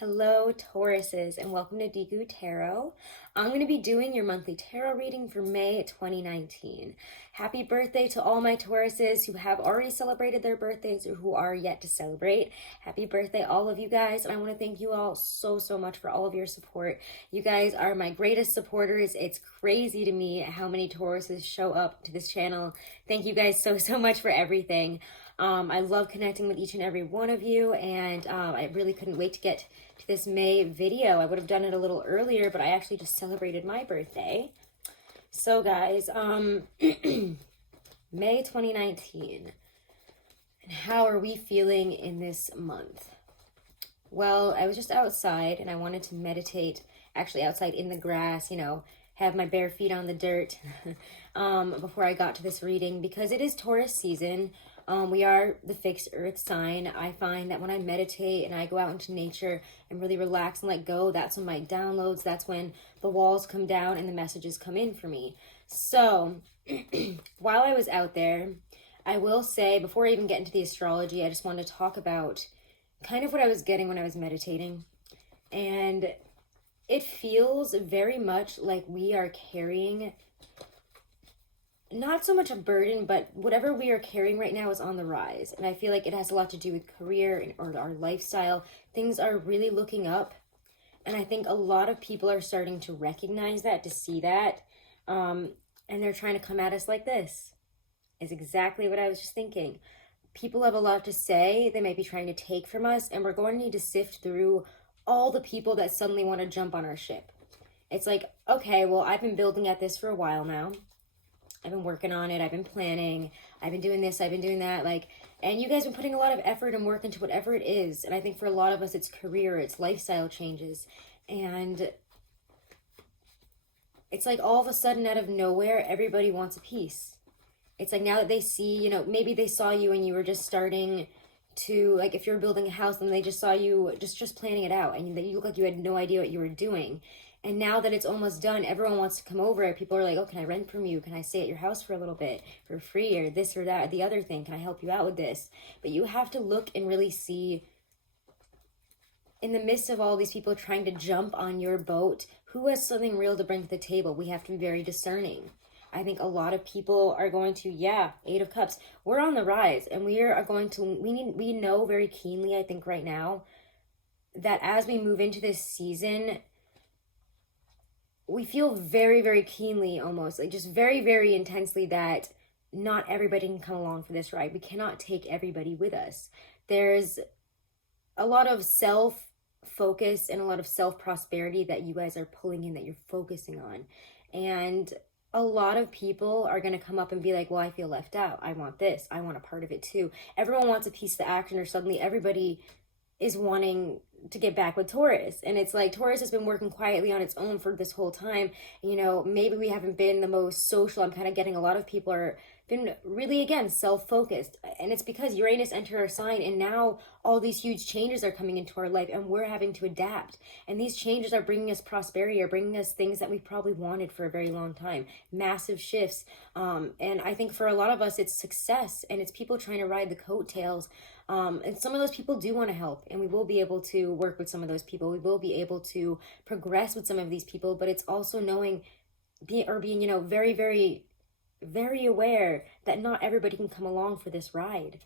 Hello, Tauruses, and welcome to Deku Tarot. I'm going to be doing your monthly tarot reading for May 2019. Happy birthday to all my Tauruses who have already celebrated their birthdays or who are yet to celebrate. Happy birthday, all of you guys, and I want to thank you all so much for all of your support. You guys are my greatest supporters. It's crazy to me how many Tauruses show up to this channel. Thank you guys so much for everything. I love connecting with each and every one of you, and I really couldn't wait to get to this May video. I would have done it a little earlier, but I actually just celebrated my birthday. So guys, May 2019, and how are we feeling in this month? Well, I was just outside, and I wanted to meditate, actually outside in the grass, have my bare feet on the dirt before I got to this reading, because it is Taurus season. We are the fixed earth sign. I find that when I meditate and I go out into nature and really relax and let go, that's when my downloads, that's when the walls come down and the messages come in for me. So while I was out there, I will say, before I even get into the astrology, I just want to talk about kind of what I was getting when I was meditating. And it feels very much like we are carrying not so much a burden, but whatever we are carrying right now is on the rise. And I feel like it has a lot to do with career or our lifestyle. Things are really looking up. And I think a lot of people are starting to recognize that, to see that. And they're trying to come at us like this. Is exactly what I was just thinking. People have a lot to say. They might be trying to take from us. And we're going to need to sift through all the people that suddenly want to jump on our ship. It's like, okay, well, I've been building at this for a while now. I've been working on it. I've been planning. I've been doing this. I've been doing that. And you guys have been putting a lot of effort and work into whatever it is. And I think for a lot of us, it's career, it's lifestyle changes. And it's like all of a sudden, out of nowhere, everybody wants a piece. It's like now that they see, maybe they saw you and you were just starting to, like, if you're building a house and they just saw you just planning it out and you look like you had no idea what you were doing. And now that it's almost done, everyone wants to come over. People are like, oh, can I rent from you? Can I stay at your house for a little bit for free, or this or that, or the other thing? Can I help you out with this? But you have to look and really see, in the midst of all these people trying to jump on your boat, who has something real to bring to the table. We have to be very discerning. I think a lot of people are going to, Eight of Cups. We're on the rise, and we know very keenly, I think right now, that as we move into this season, we feel very keenly, almost like just very intensely, that not everybody can come along for this ride. We cannot take everybody with us. There's a lot of self-focus and a lot of self-prosperity that you guys are pulling in, that you're focusing on. And a lot of people are going to come up and be like, well, I feel left out. I want this. I want a part of it too. Everyone wants a piece of the action, or suddenly everybody is wanting to get back with Taurus. And it's like Taurus has been working quietly on its own for this whole time. Maybe we haven't been the most social. I'm kind of getting a lot of people are been really, again, self-focused. And it's because Uranus entered our sign, and now all these huge changes are coming into our life, and we're having to adapt. And these changes are bringing us prosperity, are bringing us things that we probably wanted for a very long time. Massive shifts. And I think for a lot of us, it's success, and it's people trying to ride the coattails. And some of those people do want to help, and we will be able to work with some of those people. We will be able to progress with some of these people, but it's also knowing, being very aware that not everybody can come along for this ride.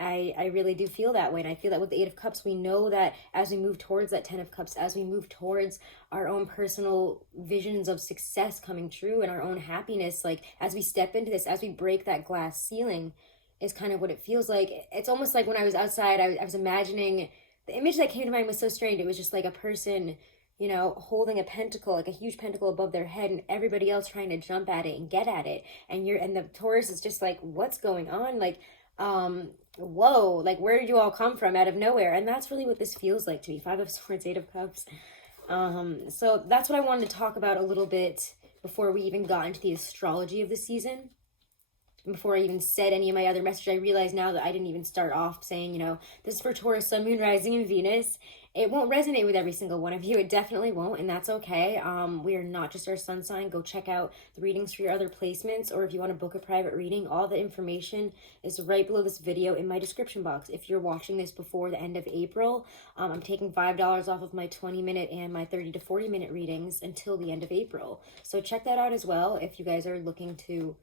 I really do feel that way, and I feel that with the Eight of Cups, we know that as we move towards that Ten of Cups, as we move towards our own personal visions of success coming true and our own happiness, like as we step into this, as we break that glass ceiling, is kind of what it feels like. It's almost like when I was outside, I was imagining, the image that came to mind was so strange. It was just like a person, holding a pentacle, like a huge pentacle above their head, and everybody else trying to jump at it and get at it. And the Taurus is just like, what's going on? Like, whoa, like where did you all come from out of nowhere? And that's really what this feels like to me. Five of Swords, Eight of Cups. So that's what I wanted to talk about a little bit before we even got into the astrology of the season. before I even said any of my other messages, I realize now that I didn't even start off saying, you know, this is for Taurus, Sun, Moon, Rising, and Venus. It won't resonate with every single one of you. It definitely won't, and that's okay. We are not just our sun sign. Go check out the readings for your other placements, or if you want to book a private reading, all the information is right below this video in my description box. If you're watching this before the end of April, I'm taking $5 off of my 20-minute and my 30 to 40-minute readings until the end of April. So check that out as well if you guys are looking to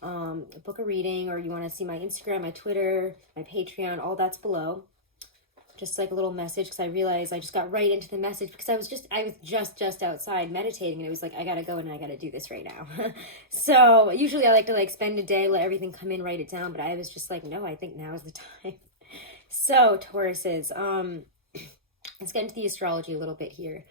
book a reading, or you want to see my Instagram, my Twitter, my Patreon, all that's below. Just like a little message, because I realized I just got right into the message because I was just outside meditating, and it was like, I gotta go and I gotta do this right now. So usually I like to like spend a day, let everything come in, write it down, but I was just like, no, I think now is the time. So Tauruses, let's get into the astrology a little bit here.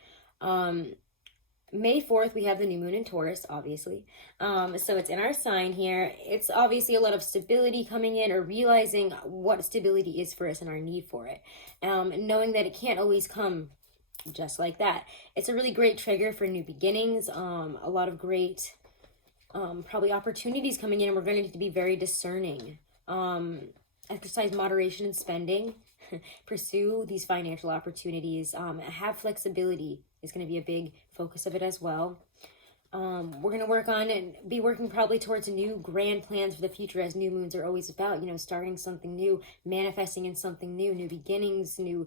May 4th, we have the new moon in Taurus, obviously. So it's in our sign here. It's obviously a lot of stability coming in, or realizing what stability is for us and our need for it. Knowing that it can't always come just like that. It's a really great trigger for new beginnings. A lot of great, probably opportunities coming in, and we're going to need to be very discerning. Exercise moderation in spending. Pursue these financial opportunities. Have flexibility is going to be a big focus of it as well. We're going to work on and be working probably towards new grand plans for the future, as new moons are always about, you know, starting something new, manifesting in something new, new beginnings, new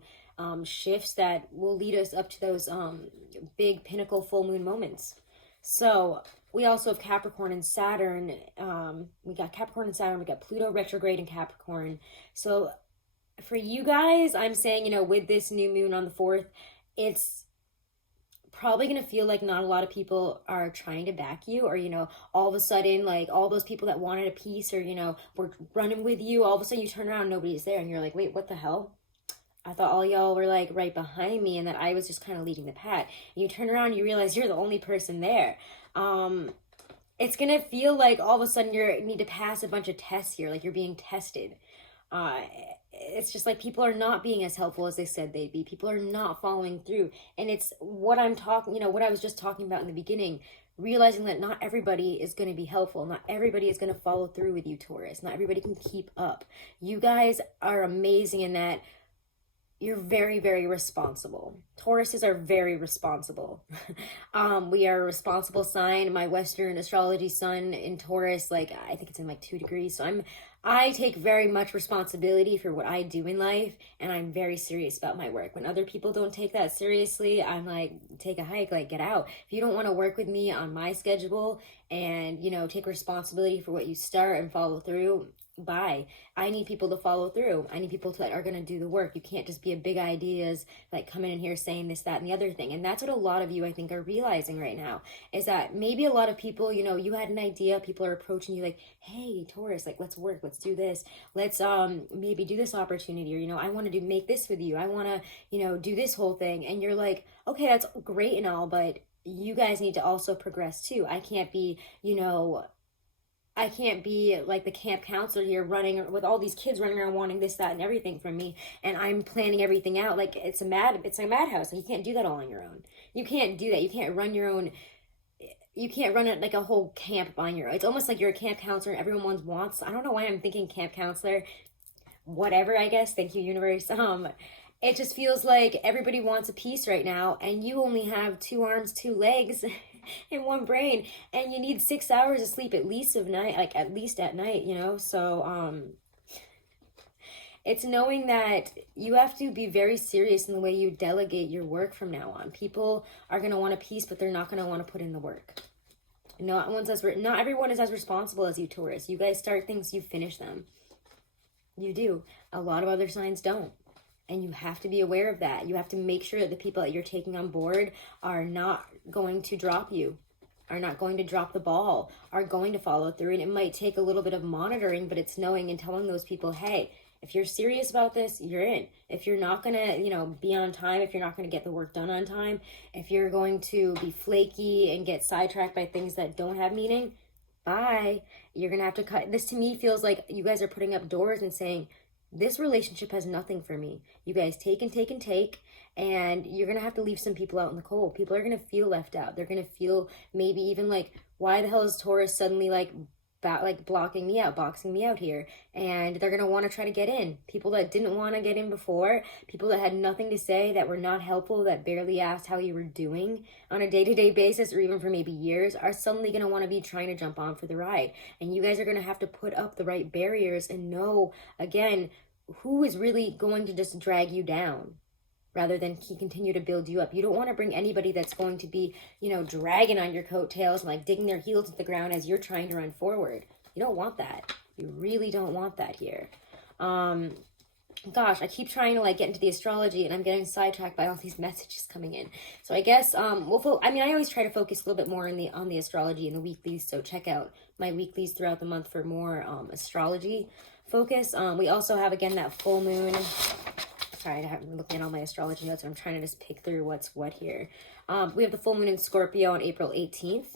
shifts that will lead us up to those big pinnacle full moon moments. So we also have Capricorn and Saturn. We got Capricorn and Saturn. We got Pluto retrograde in Capricorn. So for you guys, I'm saying, you know, with this new moon on the 4th, it's probably going to feel like not a lot of people are trying to back you, or, you know, all of a sudden, like all those people that wanted a piece, or, you know, were running with you, all of a sudden you turn around and nobody's there, and you're like, wait, what the hell? I thought all y'all were like right behind me and that I was just kind of leading the pack. And you turn around and you realize you're the only person there. It's going to feel like all of a sudden you need to pass a bunch of tests here, like you're being tested. It's just like people are not being as helpful as they said they'd be. People are not following through. And it's what I'm talking, you know, what I was just talking about in the beginning, realizing that not everybody is going to be helpful. Not everybody is going to follow through with you, Taurus. Not everybody can keep up. You guys are amazing in that you're very, very responsible. Tauruses are very responsible. We are a responsible sign. My Western astrology sun in Taurus, like I think it's in like 2 degrees. So I take very much responsibility for what I do in life, and I'm very serious about my work. When other people don't take that seriously, I'm like, take a hike, like get out. If you don't want to work with me on my schedule and, you know, take responsibility for what you start and follow through, bye. I need people to follow through. I need people that are going to do the work. You can't just be a big ideas, like coming in here saying this, that, and the other thing. And that's what a lot of you, I think, are realizing right now, is that maybe a lot of people, you know, you had an idea, people are approaching you like, hey, Taurus, like, let's work, let's do this. Let's maybe do this opportunity, or, you know, I want to make this with you. I want to, you know, do this whole thing. And you're like, okay, that's great and all, but you guys need to also progress too. I can't be, you know, I can't be like the camp counselor here running with all these kids running around wanting this, that, and everything from me, and I'm planning everything out. Like it's a madhouse. Like you can't do that all on your own. You can't do that. You can't run your own. You can't run it like a whole camp on your own. It's almost like you're a camp counselor and everyone wants. I don't know why I'm thinking camp counselor. Whatever, I guess. Thank you, universe. It just feels like everybody wants a piece right now, and you only have 2 arms, 2 legs, and 1 brain, and you need 6 hours of sleep at least of night, like at least at night, you know. So it's knowing that you have to be very serious in the way you delegate your work from now on. People are going to want a piece, but they're not going to want to put in the work. Not everyone is as responsible as you, Taurus. You guys start things, you finish them. You do. A lot of other signs don't. And you have to be aware of that. You have to make sure that the people that you're taking on board are not going to drop you, are not going to drop the ball, are going to follow through. And it might take a little bit of monitoring, but it's knowing and telling those people, hey, if you're serious about this, you're in. If you're not going to, you know, be on time, if you're not going to get the work done on time, if you're going to be flaky and get sidetracked by things that don't have meaning, bye. You're going to have to cut. This to me feels like you guys are putting up doors and saying, this relationship has nothing for me. You guys take and take and take, and you're going to have to leave some people out in the cold. People are going to feel left out. They're going to feel maybe even like, why the hell is Taurus suddenly like like blocking me out, boxing me out here, and they're gonna want to try to get in. People that didn't want to get in before, people that had nothing to say, that were not helpful, that barely asked how you were doing on a day-to-day basis, or even for maybe years, are suddenly gonna want to be trying to jump on for the ride. And you guys are gonna have to put up the right barriers and know, again, who is really going to just drag you down rather than continue to build you up. You don't want to bring anybody that's going to be, dragging on your coattails and like digging their heels at the ground as you're trying to run forward. You don't want that. You really don't want that here. Gosh, I keep trying to like get into the astrology and I'm getting sidetracked by all these messages coming in. So I guess I always try to focus a little bit more on the astrology and the weeklies. So check out my weeklies throughout the month for more astrology focus. We also have, again, that full moon. Sorry, I'm looking at all my astrology notes and I'm trying to just pick through what's what here. We have the full moon in Scorpio on April 18th.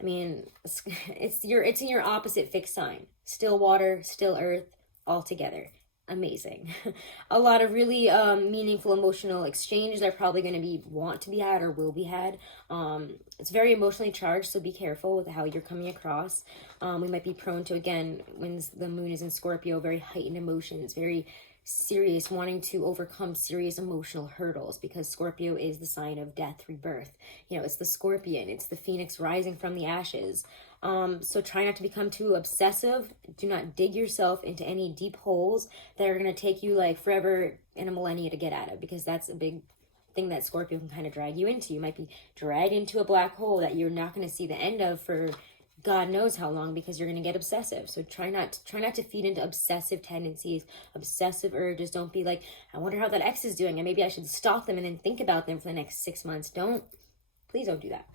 I mean, it's in your opposite fixed sign. Still water, still earth, all together. Amazing. A lot of really meaningful emotional exchanges are probably going to want to be had or will be had. It's very emotionally charged, so be careful with how you're coming across. We might be prone to, again, when the moon is in Scorpio, very heightened emotions, very serious, wanting to overcome serious emotional hurdles, because Scorpio is the sign of death, rebirth. It's the scorpion, it's the phoenix rising from the ashes. So try not to become too obsessive. Do not dig yourself into any deep holes that are going to take you like forever and a millennia to get out of, because that's a big thing that Scorpio can kind of drag you into. You might be dragged into a black hole that you're not going to see the end of for God knows how long, because you're going to get obsessive. So try not to feed into obsessive tendencies, obsessive urges. Don't be like, I wonder how that ex is doing and maybe I should stalk them and then think about them for the next 6 months. Please don't do that.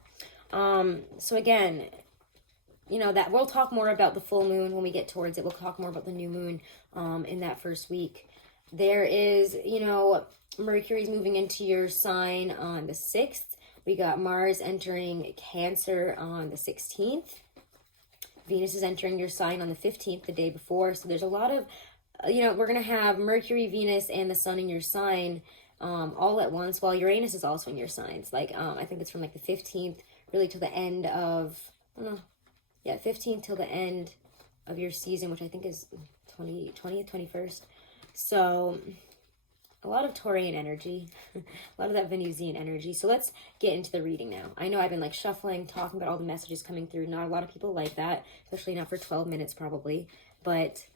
So again, that we'll talk more about the full moon when we get towards it. We'll talk more about the new moon in that first week. There is, Mercury's moving into your sign on the 6th. We got Mars entering Cancer on the 16th. Venus is entering your sign on the 15th, the day before. So there's a lot of, we're going to have Mercury, Venus, and the Sun in your sign all at once, while Uranus is also in your signs. Like, I think it's from like the 15th really till the end of, 15th till the end of your season, which I think is 20th, 21st. So a lot of Taurian energy, a lot of that Venusian energy. So let's get into the reading now. I know I've been like shuffling, talking about all the messages coming through. Not a lot of people like that, especially not for 12 minutes probably. But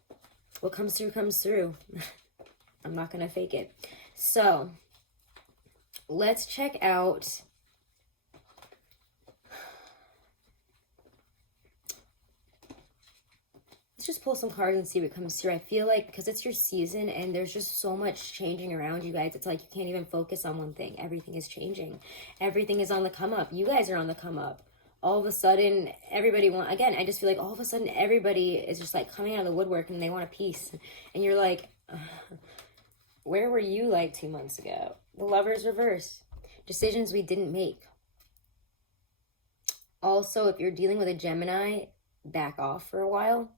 what comes through comes through. I'm not going to fake it. So let's check out let's just pull some cards and see what comes through. I feel like because it's your season and there's just so much changing around you guys, it's like you can't even focus on one thing. Everything is changing. Everything is on the come up. You guys are on the come up. All of a sudden, I just feel like all of a sudden everybody is just like coming out of the woodwork and they want a piece. And you're like, where were you like 2 months ago? The Lover's reverse. Decisions we didn't make. Also, if you're dealing with a Gemini, back off for a while.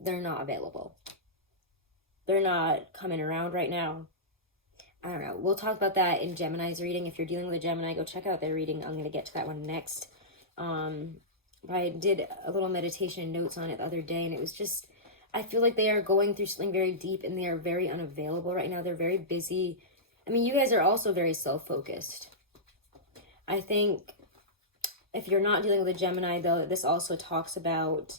They're not available. They're not coming around right now. I don't know. We'll talk about that in Gemini's reading. If you're dealing with a Gemini, go check out their reading. I'm going to get to that one next. I did a little meditation and notes on it the other day, and it was just, I feel like they are going through something very deep and they are very unavailable right now. They're very busy. I mean, you guys are also very self-focused. I think if you're not dealing with a Gemini, though, this also talks about,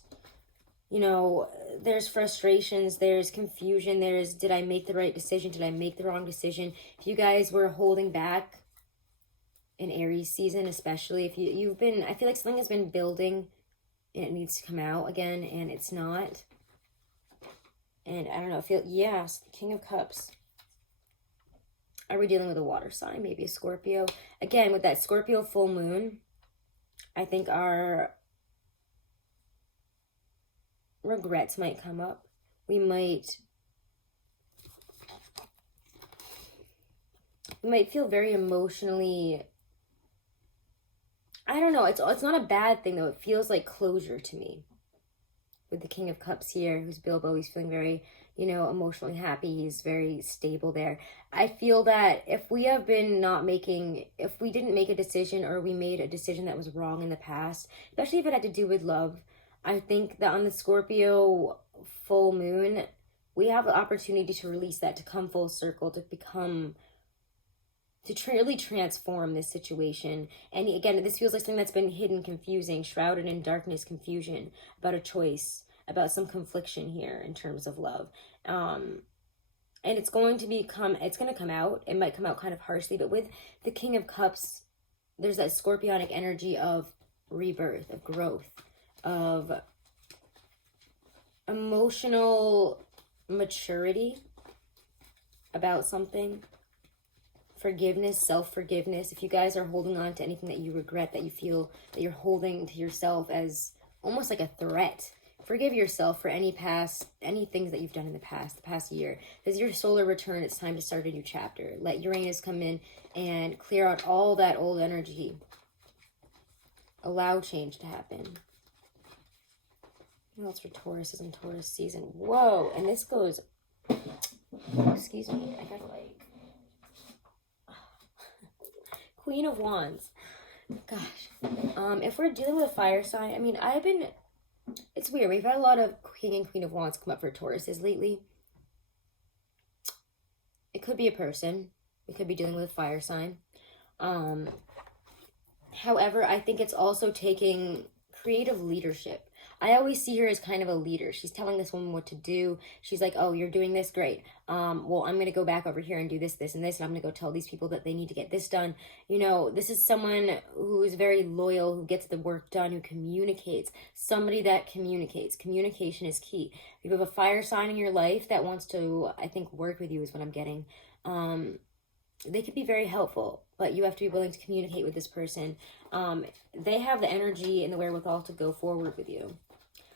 there's frustrations, there's confusion, did I make the right decision? Did I make the wrong decision? If you guys were holding back in Aries season, especially if you've been, I feel like something has been building and it needs to come out again and it's not. And I don't know, King of Cups. Are we dealing with a water sign? Maybe a Scorpio. Again, with that Scorpio full moon, I think our regrets might come up. We might feel very emotionally, I don't know, it's not a bad thing though. It feels like closure to me. With the King of Cups here, who's Bilbo, he's feeling very, emotionally happy. He's very stable there. I feel that if we didn't make a decision, or we made a decision that was wrong in the past, especially if it had to do with love, I think that on the Scorpio full moon, we have the opportunity to release that, to come full circle, to become, to really transform this situation. And again, this feels like something that's been hidden, confusing, shrouded in darkness, confusion about a choice, about some confliction here in terms of love. And it's going to come out. It might come out kind of harshly, but with the King of Cups, there's that scorpionic energy of rebirth, of growth, of emotional maturity about something, forgiveness, self-forgiveness. If you guys are holding on to anything that you regret, that you feel that you're holding to yourself as almost like a threat, forgive yourself for any things that you've done in the past year. Because your solar return, it's time to start a new chapter. Let Uranus come in and clear out all that old energy. Allow change to happen. What else for Tauruses and Taurus season? Whoa, and this goes, excuse me, I gotta like, Queen of Wands. Gosh. If we're dealing with a fire sign, I mean, it's weird. We've had a lot of King and Queen of Wands come up for Tauruses lately. It could be a person. We could be dealing with a fire sign. However, I think it's also taking creative leadership. I always see her as kind of a leader. She's telling this woman what to do. She's like, oh, you're doing this? Great. Well, I'm going to go back over here and do this, this, and this. And I'm going to go tell these people that they need to get this done. You know, this is someone who is very loyal, who gets the work done, who communicates. Somebody that communicates. Communication is key. If you have a fire sign in your life that wants to, I think, work with you is what I'm getting. They could be very helpful, but you have to be willing to communicate with this person. They have the energy and the wherewithal to go forward with you.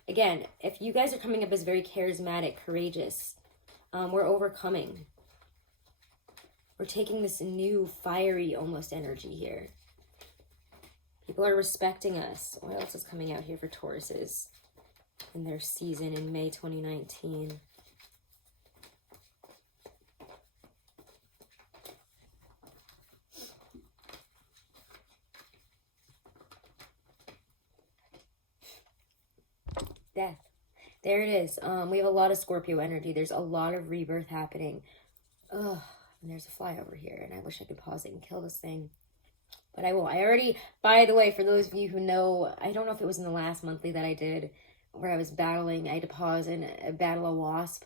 Again, if you guys are coming up as very charismatic, courageous, we're overcoming. We're taking this new fiery almost energy here. People are respecting us. What else is coming out here for Tauruses in their season in May 2019? Death. There it is. We have a lot of Scorpio energy. There's a lot of rebirth happening. Ugh. And there's a fly over here, and I wish I could pause it and kill this thing, but I won't. I already, by the way, for those of you who know, I don't know if it was in the last monthly that I did where I was battling, I had to pause and battle a wasp.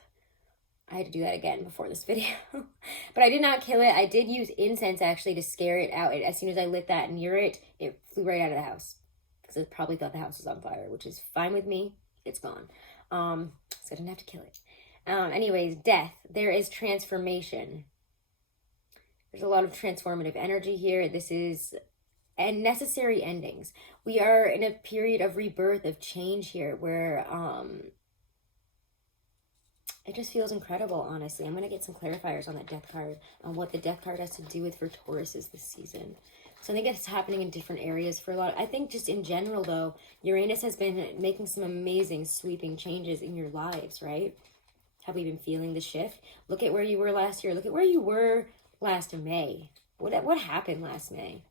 I had to do that again before this video. But I did not kill it. I did use incense actually to scare it out. As soon as I lit that near it, it flew right out of the house because it probably thought the house was on fire, which is fine with me. It's gone. So I didn't have to kill it. Anyways, death. There is transformation. There's a lot of transformative energy here. This is necessary endings. We are in a period of rebirth, of change here, where it just feels incredible, honestly. I'm going to get some clarifiers on that death card, on what the death card has to do with for Tauruses this season. So I think it's happening in different areas for a lot. I think just in general, though, Uranus has been making some amazing sweeping changes in your lives, right? Have we been feeling the shift? Look at where you were last year. Look at where you were last May. What happened last May?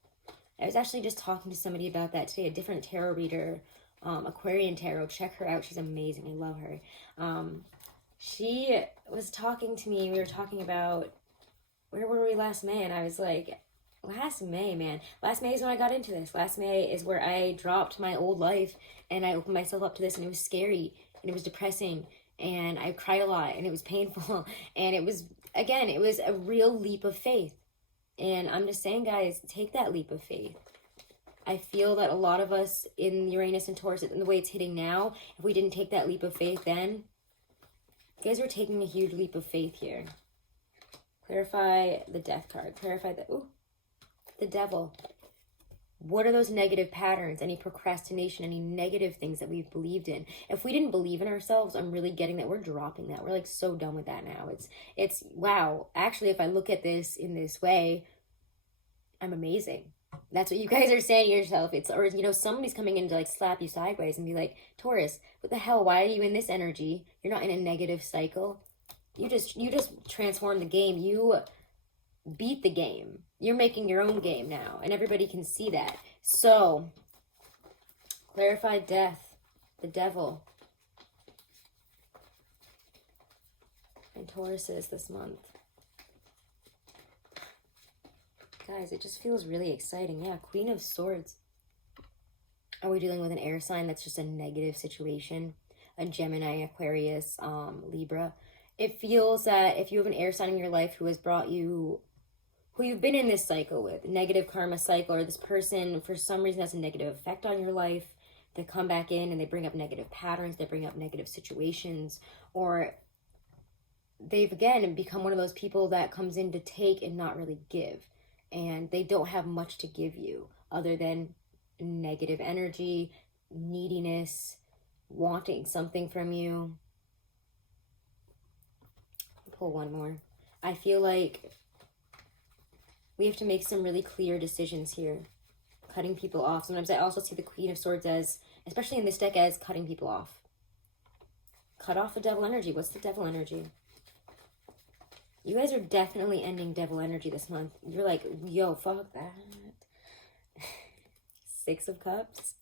I was actually just talking to somebody about that today, a different tarot reader, Aquarian Tarot. Check her out. She's amazing. I love her. She was talking to me. We were talking about, where were we last May? And I was like, last May, man. Last May is when I got into this. Last May is where I dropped my old life and I opened myself up to this, and it was scary and it was depressing and I cried a lot and it was painful. And it was, again, it was a real leap of faith. And I'm just saying, guys, take that leap of faith. I feel that a lot of us in Uranus and Taurus, in the way it's hitting now, if we didn't take that leap of faith then, you guys are taking a huge leap of faith here. Clarify the death card. Clarify the devil. What are those negative patterns? Any procrastination, any negative things that we've believed in? If we didn't believe in ourselves, I'm really getting that we're dropping that. We're like so done with that now. It's wow. Actually, if I look at this in this way, I'm amazing. That's what you guys are saying to yourself. Or you know, somebody's coming in to like slap you sideways and be like, Taurus, what the hell? Why are you in this energy? You're not in a negative cycle. You just transform the game. You beat the game. You're making your own game now, and everybody can see that. So, clarify death. The Devil. And Tauruses this month. Guys, it just feels really exciting. Yeah, Queen of Swords. Are we dealing with an air sign that's just a negative situation? A Gemini, Aquarius, Libra. It feels that if you have an air sign in your life who has brought you, who you've been in this cycle with, negative karma cycle, or this person for some reason has a negative effect on your life, they come back in and they bring up negative patterns, they bring up negative situations, or they've again become one of those people that comes in to take and not really give. And they don't have much to give you other than negative energy, neediness, wanting something from you. I'll pull one more. I feel like we have to make some really clear decisions here. Cutting people off. Sometimes I also see the Queen of Swords as, especially in this deck, as cutting people off. Cut off the devil energy. What's the devil energy? You guys are definitely ending devil energy this month. You're like, yo, fuck that. 6 of Cups.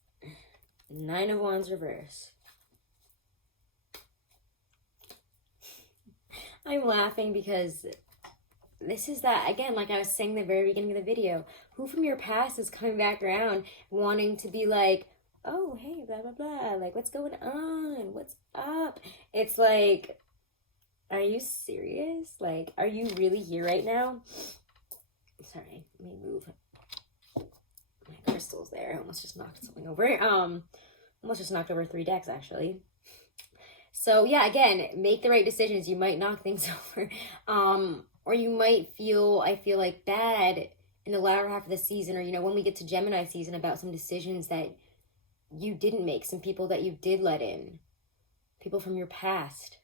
9 of Wands reverse. I'm laughing because this is that, again, like I was saying at the very beginning of the video, who from your past is coming back around wanting to be like, oh, hey, blah, blah, blah. Like, what's going on? What's up? It's like, are you serious? Like, are you really here right now? Sorry, let me move my crystals there. I almost just knocked something over. Almost just knocked over 3 decks, actually. So, yeah, again, make the right decisions. You might knock things over. Or you might feel, I feel like, bad in the latter half of the season, or, you know, when we get to Gemini season, about some decisions that you didn't make, some people that you did let in, people from your past.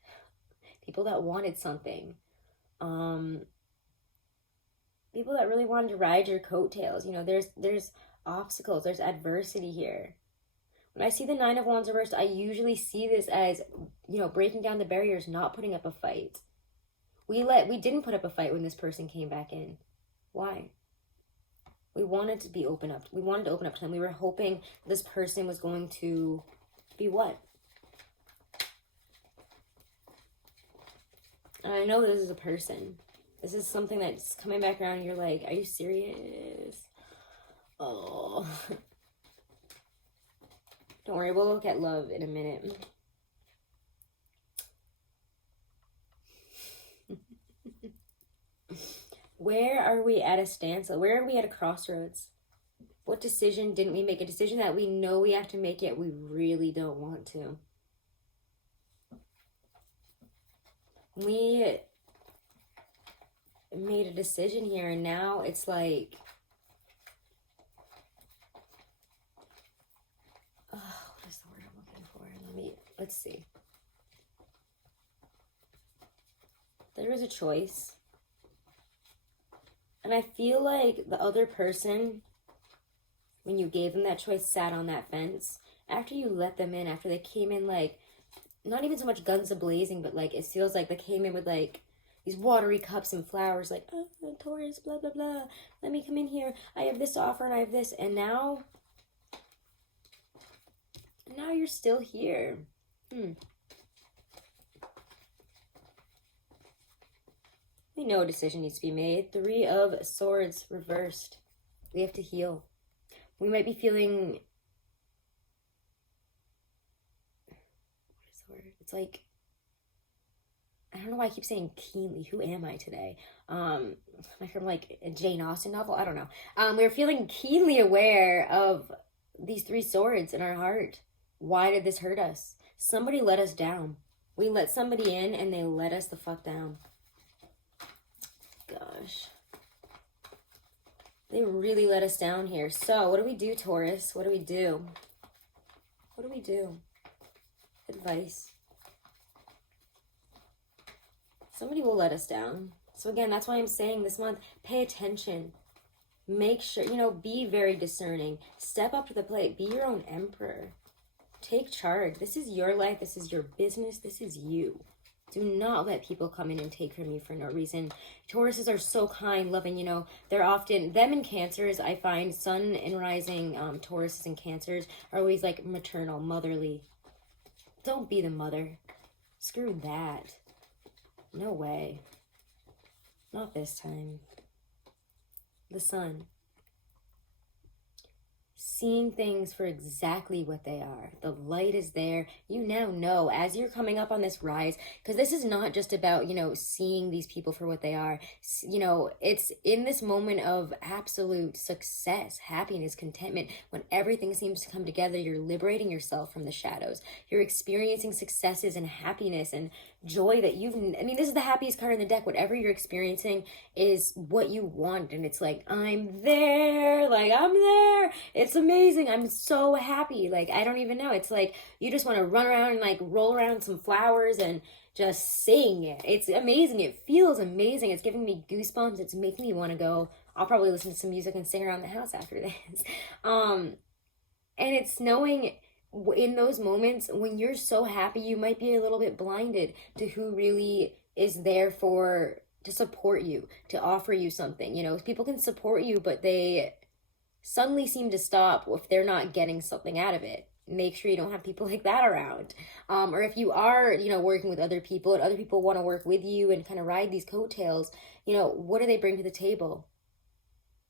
People that wanted something. People that really wanted to ride your coattails. You know, there's obstacles. There's adversity here. When I see the 9 of Wands reversed, I usually see this as, you know, breaking down the barriers, not putting up a fight. We didn't put up a fight when this person came back in. Why? We wanted to be open up. We wanted to open up to them. We were hoping this person was going to be what? And I know this is a person. This is something that's coming back around and you're like, are you serious? Oh. Don't worry, we'll look at love in a minute. Where are we at a standstill? Where are we at a crossroads? What decision didn't we make? A decision that we know we have to make, yet we really don't want to. We made a decision here, and now it's like, oh, what is the word I'm looking for? Let's see. There was a choice. And I feel like the other person, when you gave them that choice, sat on that fence. After you let them in, after they came in, like, not even so much guns a-blazing, but, like, it feels like they came in with, like, these watery cups and flowers, like, oh, Taurus, blah, blah, blah. Let me come in here. I have this to offer and I have this. And now you're still here. We know a decision needs to be made. 3 of Swords reversed. We have to heal. We might be feeling... What is the word? It's like... I don't know why I keep saying keenly. Who am I today? Like from like a Jane Austen novel? I don't know. We're feeling keenly aware of these 3 swords in our heart. Why did this hurt us? Somebody let us down. We let somebody in and they let us the fuck down. Gosh. They really let us down here. So, what do we do, Taurus? What do we do? What do we do? Advice. Somebody will let us down. So again, that's why I'm saying this month, pay attention. Make sure, you know, be very discerning. Step up to the plate. Be your own emperor. Take charge. This is your life. This is your business. This is you. Do not let people come in and take from you for no reason. Tauruses are so kind, loving, you know. They're often, them and Cancers, I find, sun and rising Tauruses and Cancers are always like maternal, motherly. Don't be the mother. Screw that. No way. Not this time. The Sun. Seeing things for exactly what they are. The light is there. You now know as you're coming up on this rise, because this is not just about, seeing these people for what they are. It's in this moment of absolute success, happiness, contentment, when everything seems to come together. You're liberating yourself from the shadows. You're experiencing successes and happiness and joy that this is the happiest card in the deck. Whatever you're experiencing is what you want, and it's like, I'm there, it's amazing, I'm so happy, I don't even know, it's like you just want to run around and roll around some flowers and just sing. It's amazing, it feels amazing, it's giving me goosebumps, it's making me want to go. I'll probably listen to some music and sing around the house after this. And it's knowing in those moments when you're so happy, you might be a little bit blinded to who really is there to support you, to offer you something. People can support you, but they suddenly seem to stop if they're not getting something out of it. Make sure you don't have people like that around. Or if you are, working with other people and other people want to work with you and kind of ride these coattails, what do they bring to the table?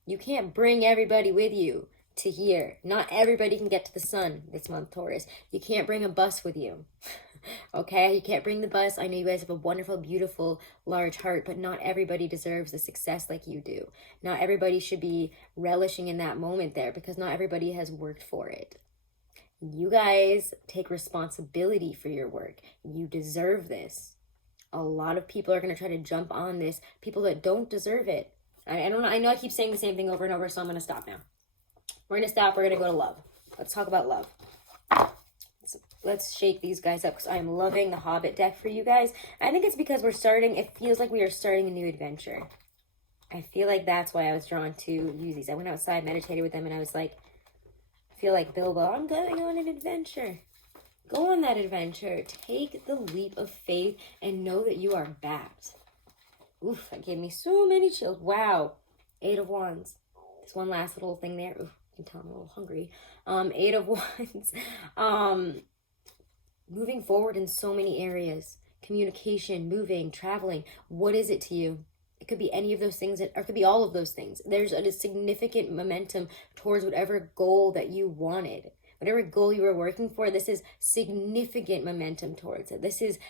You can't bring everybody with you to here. Not everybody can get to the sun this month, Taurus. You can't bring a bus with you. Okay? You can't bring the bus. I know you guys have a wonderful, beautiful, large heart, but not everybody deserves the success like you do. Not everybody should be relishing in that moment there, because not everybody has worked for it. You guys take responsibility for your work. You deserve this. A lot of people are going to try to jump on this. People that don't deserve it. I don't know. I know I keep saying the same thing over and over, so I'm going to stop now. We're going to stop. We're going to go to love. Let's talk about love. Let's shake these guys up, because I am loving the Hobbit deck for you guys. I think it's because it feels like we are starting a new adventure. I feel like that's why I was drawn to use these. I went outside, meditated with them, and I was like, I feel like Bilbo, I'm going on an adventure. Go on that adventure. Take the leap of faith and know that you are backed. Oof, that gave me so many chills. Wow. 8 of Wands. There's one last little thing there. Oof, you can tell I'm a little hungry. 8 of Wands. Moving forward in so many areas. Communication, moving, traveling. What is it to you? It could be any of those things, or it could be all of those things. There's a significant momentum towards whatever goal that you wanted. Whatever goal you were working for, this is significant momentum towards it. This is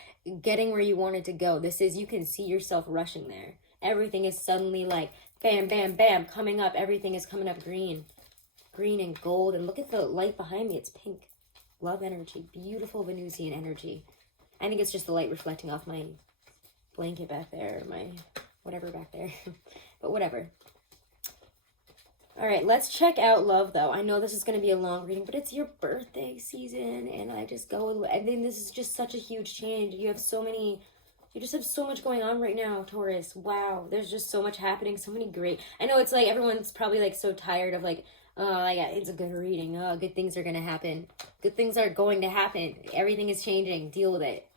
getting where you wanted to go. This is, you can see yourself rushing there. Everything is suddenly like, bam, bam, bam, coming up. Everything is coming up green. Green and gold. And look at the light behind me. It's pink. Love energy. Beautiful Venusian energy. I think it's just the light reflecting off my blanket back there, or my whatever back there. But whatever. All right, let's check out love, though. I know this is going to be a long reading, but it's your birthday season, and I just go with, I think this is just such a huge change. You just have so much going on right now, Taurus. Wow, there's just so much happening, so many great, I know it's like everyone's probably like so tired of like, oh yeah, it's a good reading. Oh, good things are going to happen. Good things are going to happen. Everything is changing. Deal with it.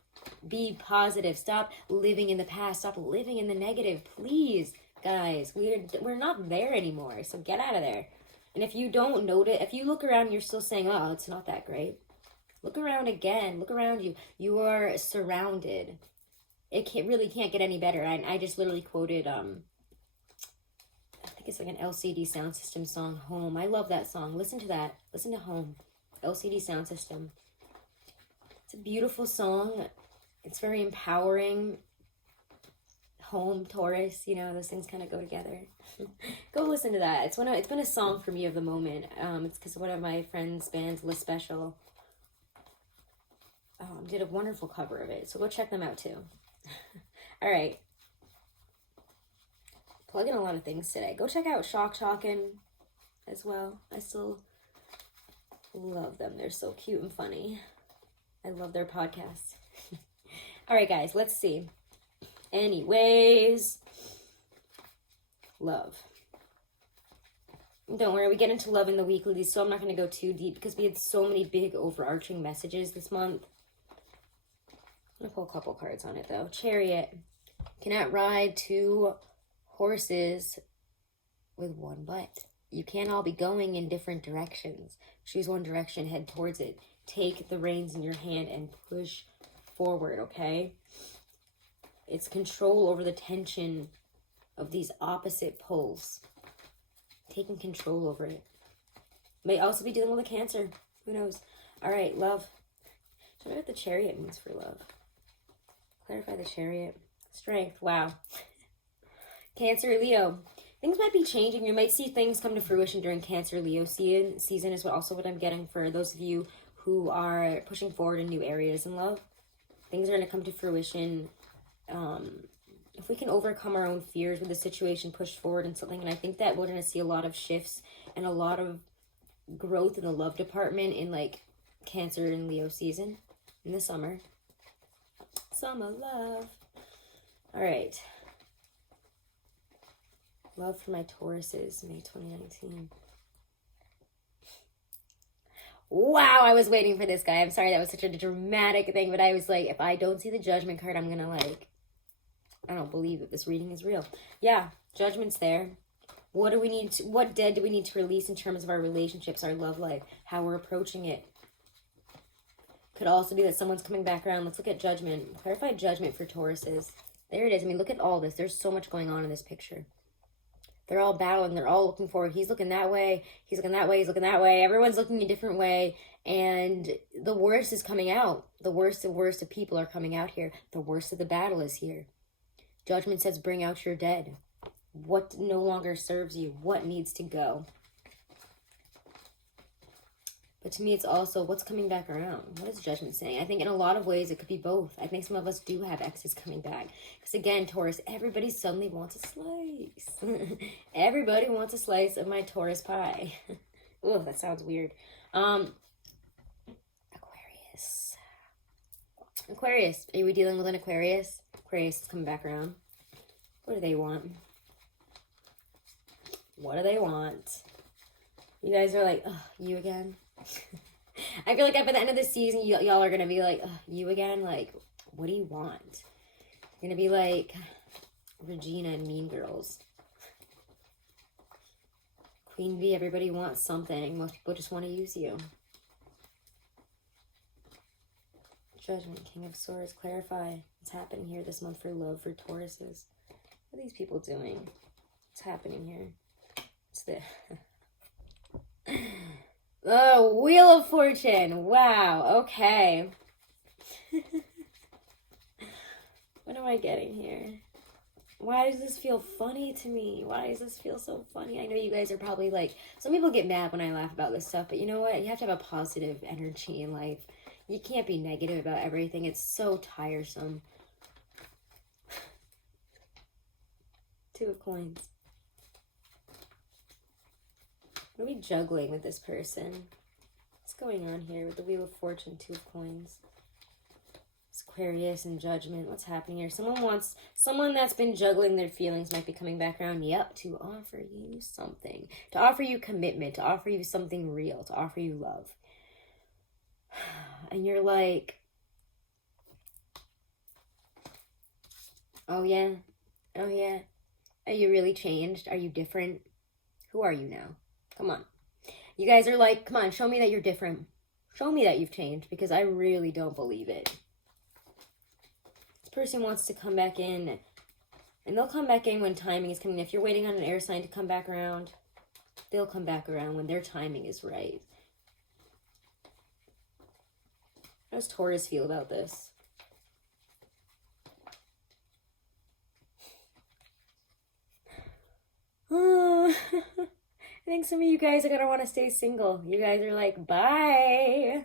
Be positive. Stop living in the past. Stop living in the negative. Please, guys. We're not there anymore. So get out of there. And if you don't notice, if you look around and you're still saying, oh, it's not that great. Look around again. Look around you. You are surrounded. It really can't get any better. I just literally quoted, I think it's like an LCD Sound System song, Home. I love that song. Listen to that. Listen to Home. LCD Sound System. It's a beautiful song. It's very empowering. Home, Taurus, those things kind of go together. Go listen to that. It's been a song for me of the moment. It's because one of my friends' bands, La Special, did a wonderful cover of it. So go check them out too. All right. Plugging a lot of things today. Go check out Shock Talkin' as well. I still love them. They're so cute and funny. I love their podcasts. All right, guys, let's see. Anyways, love. Don't worry, we get into love in the weeklies, so I'm not going to go too deep because we had so many big overarching messages this month. I'm going to pull a couple cards on it, though. Chariot. Cannot ride 2 horses with one butt. You can't all be going in different directions. Choose one direction, head towards it. Take the reins in your hand and push forward, okay? It's control over the tension of these opposite poles. Taking control over it. May also be dealing with a Cancer. Who knows? All right, love. Show me what the Chariot means for love. Clarify the Chariot. Strength. Wow. Cancer, Leo. Things might be changing. You might see things come to fruition during Cancer, Leo season is also what I'm getting for those of you who are pushing forward in new areas in love. Things are going to come to fruition. If we can overcome our own fears with the situation, push forward in something, and I think that we're going to see a lot of shifts and a lot of growth in the love department in like Cancer and Leo season in the summer. Summer love. All right. Love for my Tauruses, May 2019. Wow, I was waiting for this guy. I'm sorry that was such a dramatic thing, but I was like, if I don't see the Judgment card, I'm gonna like, I don't believe that this reading is real. Yeah, Judgment's there. What dead do we need to release in terms of our relationships, our love life, how we're approaching it? Could also be that someone's coming back around. Let's look at Judgment. Clarify Judgment for Tauruses. There it is. I mean, look at all this. There's so much going on in this picture. They're all battling. They're all looking forward. He's looking that way. He's looking that way. He's looking that way. Everyone's looking a different way. And the worst is coming out. The worst of people are coming out here. The worst of the battle is here. Judgment says, bring out your dead. What no longer serves you? What needs to go? But to me, it's also what's coming back around. What is Judgment saying? I think in a lot of ways, it could be both. I think some of us do have exes coming back. Because again, Taurus, everybody suddenly wants a slice. Everybody wants a slice of my Taurus pie. Oh, that sounds weird. Aquarius. Aquarius. Are we dealing with an Aquarius? Aquarius is coming back around. What do they want? What do they want? You guys are like, oh, you again? I feel like by the end of the season, y'all are going to be like, you again? Like, what do you want? You're going to be like Regina and Mean Girls. Queen Bee, everybody wants something. Most people just want to use you. Judgment, King of Swords, clarify what's happening here this month for love for Tauruses. What are these people doing? What's happening here? What's the... Oh, Wheel of Fortune. Wow. Okay. What am I getting here? Why does this feel funny to me? Why does this feel so funny? I know you guys are probably like, some people get mad when I laugh about this stuff, but you know what? You have to have a positive energy in life. You can't be negative about everything. It's so tiresome. Two of Coins. What are we juggling with this person? What's going on here with the Wheel of Fortune, Two of Coins? Aquarius and Judgment. What's happening here? Someone that's been juggling their feelings might be coming back around. Yep, to offer you something. To offer you commitment. To offer you something real. To offer you love. And you're like, oh yeah? Oh yeah? Are you really changed? Are you different? Who are you now? Come on. You guys are like, come on, show me that you're different. Show me that you've changed, because I really don't believe it. This person wants to come back in, and they'll come back in when timing is coming. If you're waiting on an air sign to come back around, they'll come back around when their timing is right. How does Taurus feel about this? I think some of you guys are going to want to stay single. You guys are like, bye.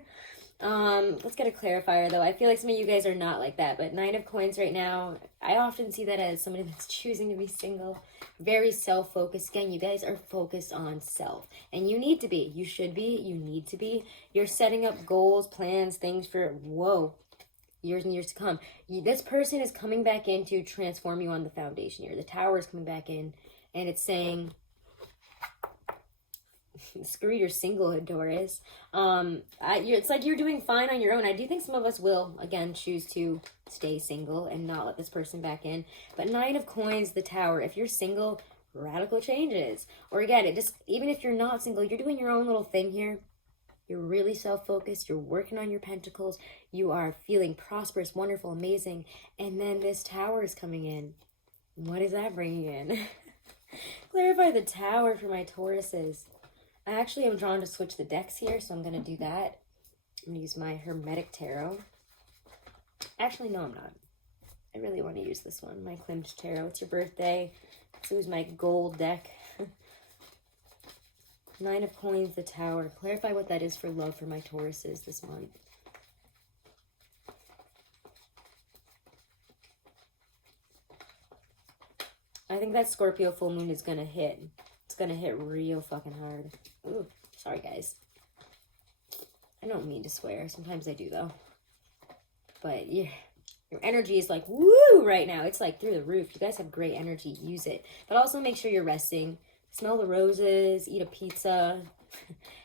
Let's get a clarifier, though. I feel like some of you guys are not like that. But 9 of Coins right now, I often see that as somebody that's choosing to be single. Very self-focused. Again, you guys are focused on self. And you need to be. You should be. You need to be. You're setting up goals, plans, things for, years and years to come. This person is coming back in to transform you on the foundation here. The Tower is coming back in, and it's saying... Screw your singlehood, Taurus. It's like you're doing fine on your own. I do think some of us will, again, choose to stay single and not let this person back in. But 9 of Coins, the Tower. If you're single, radical changes. Or again, it just, even if you're not single, you're doing your own little thing here. You're really self-focused. You're working on your pentacles. You are feeling prosperous, wonderful, amazing. And then this Tower is coming in. What is that bringing in? Clarify the Tower for my Tauruses. I actually am drawn to switch the decks here, so I'm going to do that. I'm going to use my Hermetic Tarot. Actually, no, I'm not. I really want to use this one, my Klimt Tarot. It's your birthday. Let's use my gold deck. Nine of Coins, the Tower. Clarify what that is for love for my Tauruses this month. I think that Scorpio full moon is going to hit. It's going to hit real fucking hard. Ooh, sorry guys. I don't mean to swear. Sometimes I do though. But yeah, your energy is like woo right now. It's like through the roof. You guys have great energy. Use it. But also make sure you're resting. Smell the roses. Eat a pizza.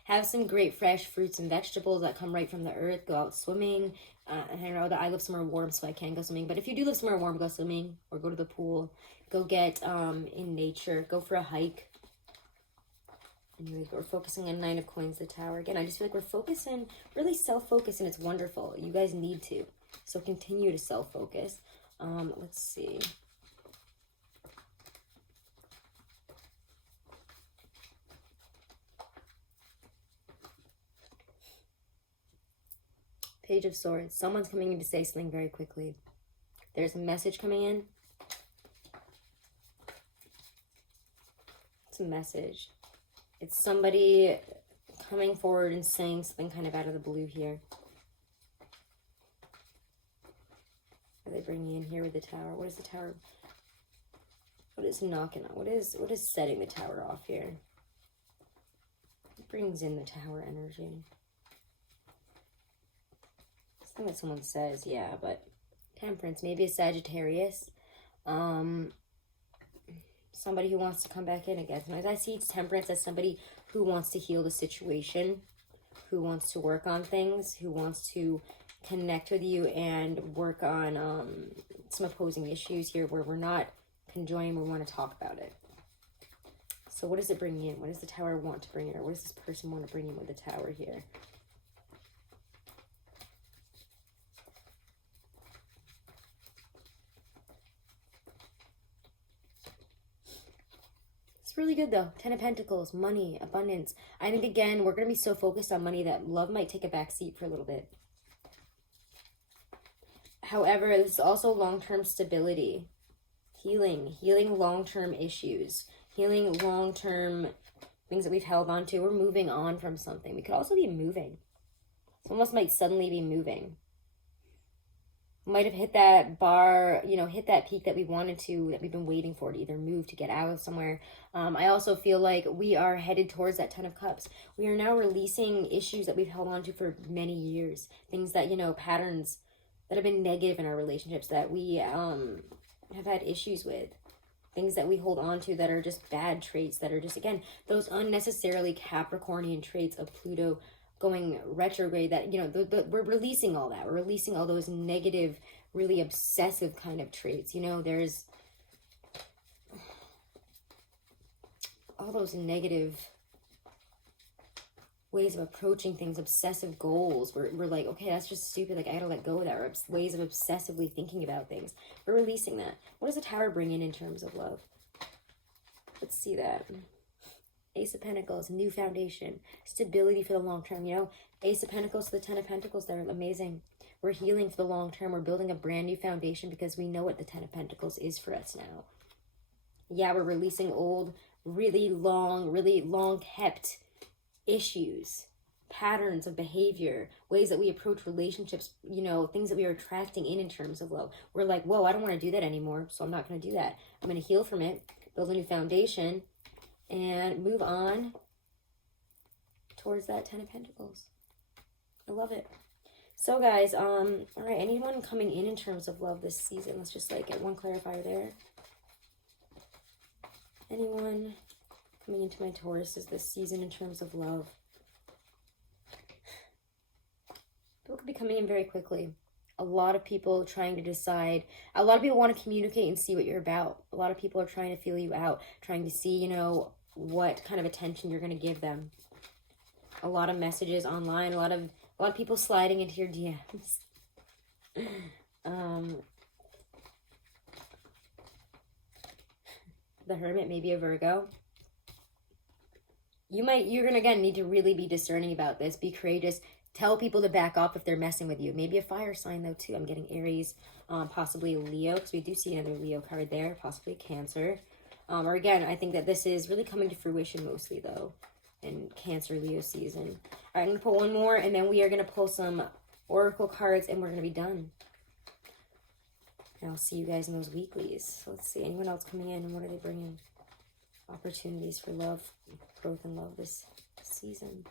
Have some great fresh fruits and vegetables that come right from the earth. Go out swimming. I know that I live somewhere warm, so I can't go swimming. But if you do live somewhere warm, go swimming or go to the pool. Go get in nature. Go for a hike. Anyways, we're focusing on Nine of Coins, the Tower. Again, I just feel like we're focusing, really self-focused, and it's wonderful. You guys need to. So continue to self-focus. Let's see. Page of Swords. Someone's coming in to say something very quickly. There's a message coming in. It's a message. It's somebody coming forward and saying something kind of out of the blue here. What are they bringing in here with the Tower? What is the Tower? What is knocking on? What is setting the Tower off here? What brings in the Tower energy? Something that someone says, yeah, but Temperance, maybe a Sagittarius. Somebody who wants to come back in again. Sometimes I see Temperance as somebody who wants to heal the situation, who wants to work on things, who wants to connect with you and work on some opposing issues here where we're not conjoined, we want to talk about it. So what does it bring in? What does the Tower want to bring in? Or what does this person want to bring in with the Tower here? It's really good though. Ten of Pentacles, money, abundance. I think again, we're going to be so focused on money that love might take a back seat for a little bit. However, this is also long-term stability, healing long-term issues, healing long-term things that we've held on to. We're moving on from something. We could also be moving. Some of us might suddenly be moving. Might have hit that bar, you know, hit that peak that we wanted to, that we've been waiting for to either move, to get out of somewhere. I also feel like we are headed towards that Ten of Cups. We are now releasing issues that we've held on to for many years. Things that, you know, patterns that have been negative in our relationships that we have had issues with. Things that we hold on to that are just bad traits, that are just, again, those unnecessarily Capricornian traits of Pluto going retrograde, that, you know, we're releasing all that. We're releasing all those negative, really obsessive kind of traits. You know, there's all those negative ways of approaching things, obsessive goals. We're like, okay, that's just stupid. Like, I gotta let go of that. Or ways of obsessively thinking about things. We're releasing that. What does the Tower bring in terms of love? Let's see that. Ace of Pentacles, new foundation, stability for the long term. You know, Ace of Pentacles to the Ten of Pentacles, they're amazing. We're healing for the long term. We're building a brand new foundation because we know what the Ten of Pentacles is for us now. Yeah, we're releasing old, really long kept issues, patterns of behavior, ways that we approach relationships, you know, things that we are attracting in terms of love. We're like, whoa, I don't want to do that anymore, so I'm not going to do that. I'm going to heal from it, build a new foundation, and move on towards that Ten of Pentacles. I love it. So guys, all right, anyone coming in terms of love this season? Let's just like get one clarifier there. Anyone coming into my Tauruses this season in terms of love? People could be coming in very quickly. a lot of people trying to decide. A lot of people want to communicate and see what you're about. A lot of people are trying to feel you out, trying to see, you know, what kind of attention you're going to give them. A lot of messages online, a lot of people sliding into your DMs. The Hermit, maybe a Virgo. You're gonna again need to really be discerning about this. Be courageous. Tell people to back off if they're messing with you. Maybe a fire sign though too. I'm getting Aries, possibly a Leo, because we do see another Leo card there, possibly Cancer. Or again, I think that this is really coming to fruition mostly though, in Cancer Leo season. All right, I'm gonna pull one more, and then we are gonna pull some oracle cards, and we're gonna be done. And I'll see you guys in those weeklies. So let's see, anyone else coming in, and what are they bringing? Opportunities for love, growth and love this season.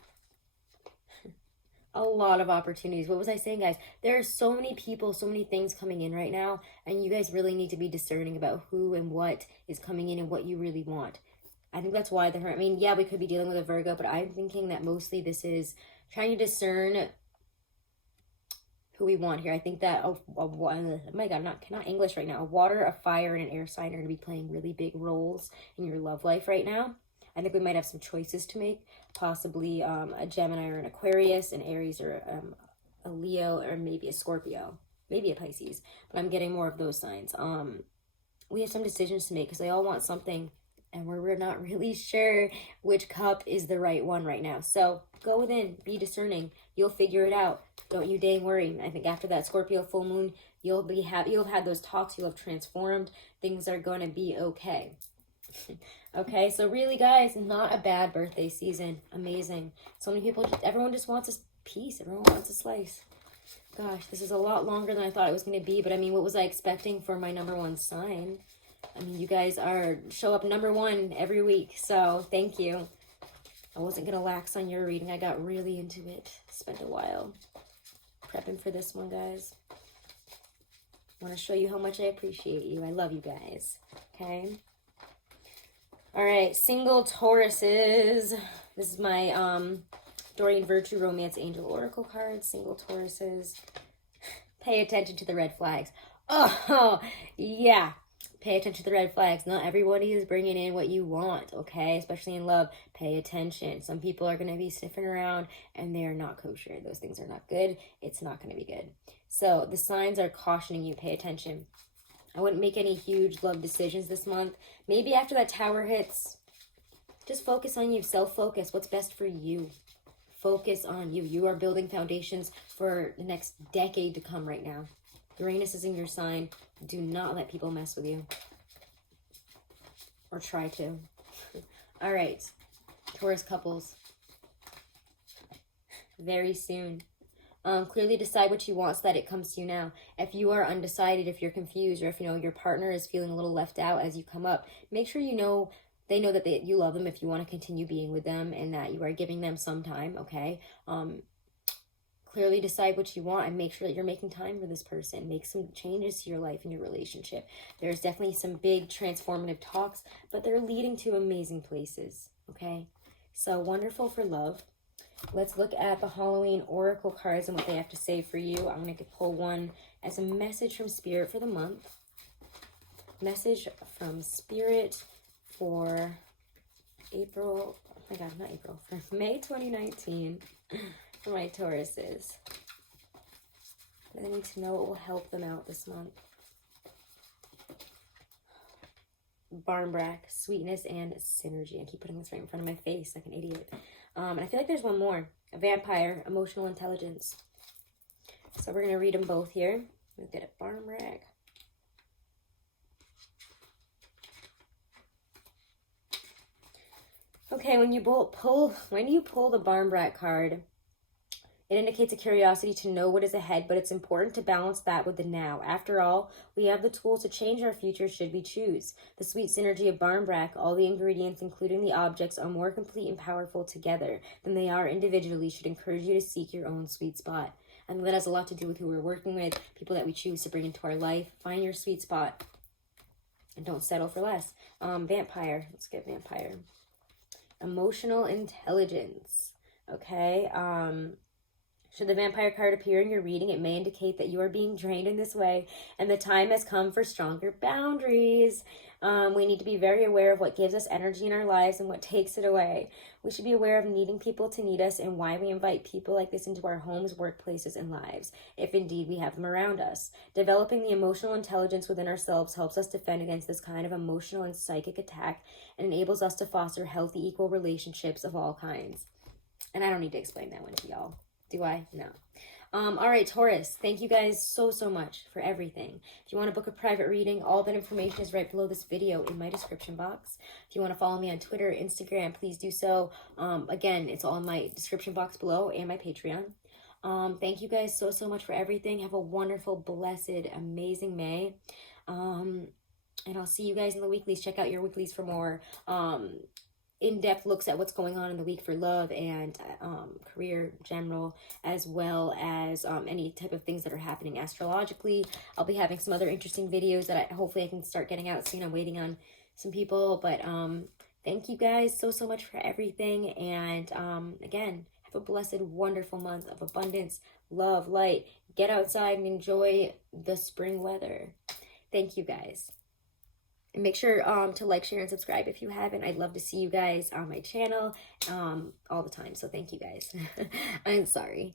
A lot of opportunities. What was I saying, guys? There are so many people, so many things coming in right now, and you guys really need to be discerning about who and what is coming in and what you really want. I think that's why I mean, yeah, we could be dealing with a Virgo, but I'm thinking that mostly this is trying to discern who we want here. I think that, oh my God, not English right now. A water, a fire, and an air sign are going to be playing really big roles in your love life right now. I think we might have some choices to make. Possibly a Gemini or an Aquarius, an Aries or a Leo, or maybe a Scorpio. Maybe a Pisces. But I'm getting more of those signs. We have some decisions to make because they all want something, and we're not really sure which cup is the right one right now. So go within, be discerning. You'll figure it out. Don't you dang worry. I think after that Scorpio full moon, you'll have had those talks. You'll have transformed. Things are going to be okay. Okay, so really, guys, not a bad birthday season. Amazing. So many people, everyone just wants a piece. Everyone wants a slice. Gosh, this is a lot longer than I thought it was going to be. But I mean, what was I expecting for my number one sign? I mean, you guys show up number one every week. So thank you. I wasn't going to lax on your reading. I got really into it. Spent a while prepping for this one, guys. I want to show you how much I appreciate you. I love you guys. Okay. All right, single Tauruses. This is my Dorian Virtue Romance Angel Oracle card. Single Tauruses. Pay attention to the red flags. Oh, yeah. Pay attention to the red flags. Not everybody is bringing in what you want, okay? Especially in love. Pay attention. Some people are going to be sniffing around, and they are not kosher. Those things are not good. It's not going to be good. So the signs are cautioning you. Pay attention. I wouldn't make any huge love decisions this month. Maybe after that tower hits, just focus on you. Self-focus. What's best for you? Focus on you. You are building foundations for the next decade to come right now. Uranus is in your sign. Do not let people mess with you. Or try to. All right. Taurus couples. Very soon. Clearly decide what you want so that it comes to you now. If you are undecided, if you're confused, or if your partner is feeling a little left out as you come up, make sure they know that you love them if you want to continue being with them and that you are giving them some time, okay? Clearly decide what you want and make sure that you're making time for this person. Make some changes to your life and your relationship. There's definitely some big transformative talks, but they're leading to amazing places, okay? So wonderful for love. Let's look at the Halloween Oracle cards and what they have to say for you. I'm going to pull one as a message from Spirit for the month. Message from Spirit for April, oh my God, not April, for May 2019 for my Tauruses. I need to know what will help them out this month. Barmbrack, sweetness and synergy. I keep putting this right in front of my face like an idiot. And I feel like there's one more. A vampire, emotional intelligence. So we're going to read them both here. We'll get a Barmbrack. Okay, when you pull the Barmbrack card, it indicates a curiosity to know what is ahead, but it's important to balance that with the now. After all, we have the tools to change our future should we choose. The sweet synergy of Barmbrack, all the ingredients, including the objects, are more complete and powerful together than they are individually, should encourage you to seek your own sweet spot. And that has a lot to do with who we're working with, people that we choose to bring into our life. Find your sweet spot and don't settle for less. Vampire. Let's get vampire. Emotional intelligence. Okay. Should the vampire card appear in your reading, it may indicate that you are being drained in this way, and the time has come for stronger boundaries. We need to be very aware of what gives us energy in our lives and what takes it away. We should be aware of needing people to need us and why we invite people like this into our homes, workplaces, and lives, if indeed we have them around us. Developing the emotional intelligence within ourselves helps us defend against this kind of emotional and psychic attack and enables us to foster healthy, equal relationships of all kinds. And I don't need to explain that one to y'all. Do I? No. All right, Taurus, thank you guys so much for everything. If you want to book a private reading, all that information is right below this video in my description box. If you want to follow me on Twitter, Instagram, please do so. Again, it's all in my description box below and my Patreon. Thank you guys so much for everything. Have a wonderful, blessed, amazing May. And I'll see you guys in the weeklies. Check out your weeklies for more in-depth looks at what's going on in the week for love and career general, as well as any type of things that are happening astrologically. I'll be having some other interesting videos that hopefully I can start getting out soon. I'm waiting on some people, but thank you guys so much for everything. And again, have a blessed, wonderful month of abundance, love, light. Get outside and enjoy the spring weather. Thank you guys. And make sure to like, share, and subscribe if you haven't. I'd love to see you guys on my channel all the time. So thank you guys. I'm sorry.